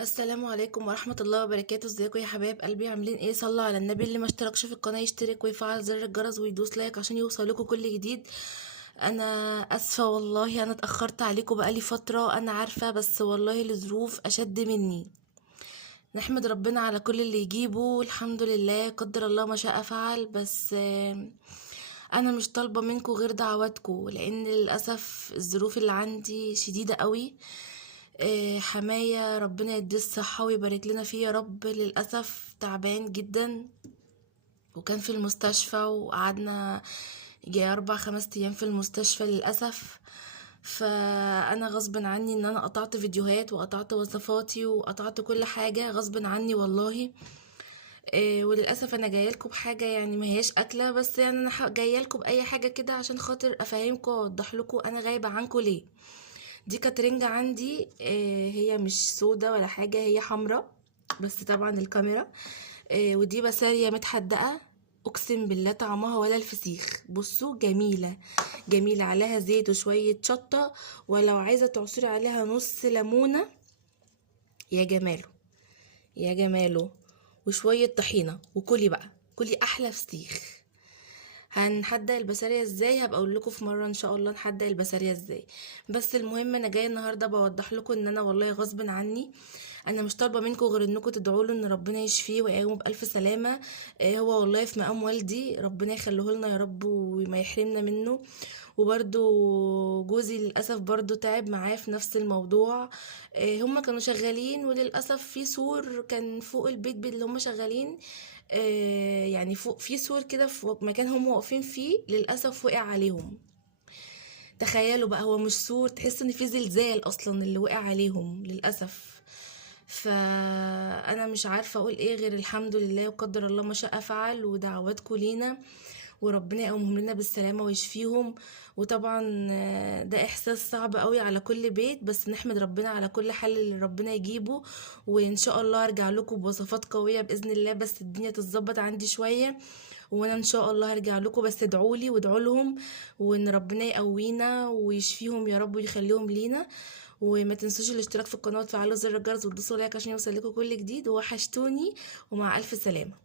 السلام عليكم ورحمة الله وبركاته. ازيكم يا حبايب قلبي؟ عاملين ايه؟ صلوا على النبي. اللي ما اشتركش في القناة يشترك ويفعل زر الجرس ويدوس لايك عشان يوصلكوا كل جديد. انا اسفة والله، انا اتأخرت عليكم بقالي فترة، انا عارفة، بس والله الظروف اشد مني. نحمد ربنا على كل اللي يجيبه، الحمد لله، قدر الله ما شاء فعل. بس انا مش طالبة منكم غير دعواتكم، لان للأسف الظروف اللي عندي شديدة قوي. حماية ربنا يديه الصحة ويبارك لنا فيه يا رب، للأسف تعبان جدا، وكان في المستشفى وقعدنا يجي 4 5 أيام في المستشفى للأسف. فأنا غصب عني إن أنا قطعت فيديوهات وقطعت وصفاتي وقطعت كل حاجة غصب عني والله. وللأسف أنا جايلكوا بحاجة، يعني ما هياش أكلة، بس يعني أنا جايلكوا بأي حاجة كده عشان خاطر أفهمكوا وأوضح لكم أنا غايبة عنكوا ليه. دي كانت رنجة عندي، هي مش سودة ولا حاجة، هي حمرا، بس طبعا الكاميرا. ودي بسارية متحدقة، اقسم بالله طعمها ولا الفسيخ. بصوا جميلة جميلة، عليها زيت وشوية شطة، ولو عايزة تعصري عليها نص ليمونة يا جماله، يا جماله، وشوية طحينة، وكلي بقى، كلي احلى فسيخ. هنحدق البسارية ازاي هبقى اقول لكم في مره ان شاء الله نحدق البسارية ازاي. بس المهم انا جايه النهارده بوضح لكم ان انا والله غصب عني. انا مش طالبه منكم غير انكم تدعوا له ان ربنا يشفيه ويقومه بالف سلامه. هو والله في مقام والدي، ربنا يخليه لنا يا رب وما يحرمنا منه. وبرضو جوزي للاسف برضو تعب معاه في نفس الموضوع. هما كانوا شغالين، وللاسف في سور كان فوق البيت اللي هما شغالين. يعني فوق في سور كده في مكان هم واقفين فيه، للاسف وقع عليهم. تخيلوا بقى، هو مش سور، تحس ان في زلزال اصلا اللي وقع عليهم للاسف. فانا مش عارفه اقول ايه غير الحمد لله وقدر الله ما شاء فعل، ودعواتكم لينا، وربنا يقومهم لنا بالسلامة ويشفيهم. وطبعا ده احساس صعب قوي على كل بيت، بس نحمد ربنا على كل حل اللي ربنا يجيبه. وان شاء الله ارجع لكم بوصفات قوية باذن الله، بس الدنيا تتظبط عندي شوية، وانا ان شاء الله هرجع لكم. بس ادعوا لي وادعوا لهم، وان ربنا يقوينا ويشفيهم يا رب ويخليهم لينا. وما تنسوش الاشتراك في القناة وتفعلوا زر الجرس وتدوسوا لايك عشان يوصل لكم كل جديد. وحشتوني، ومع الف سلامة.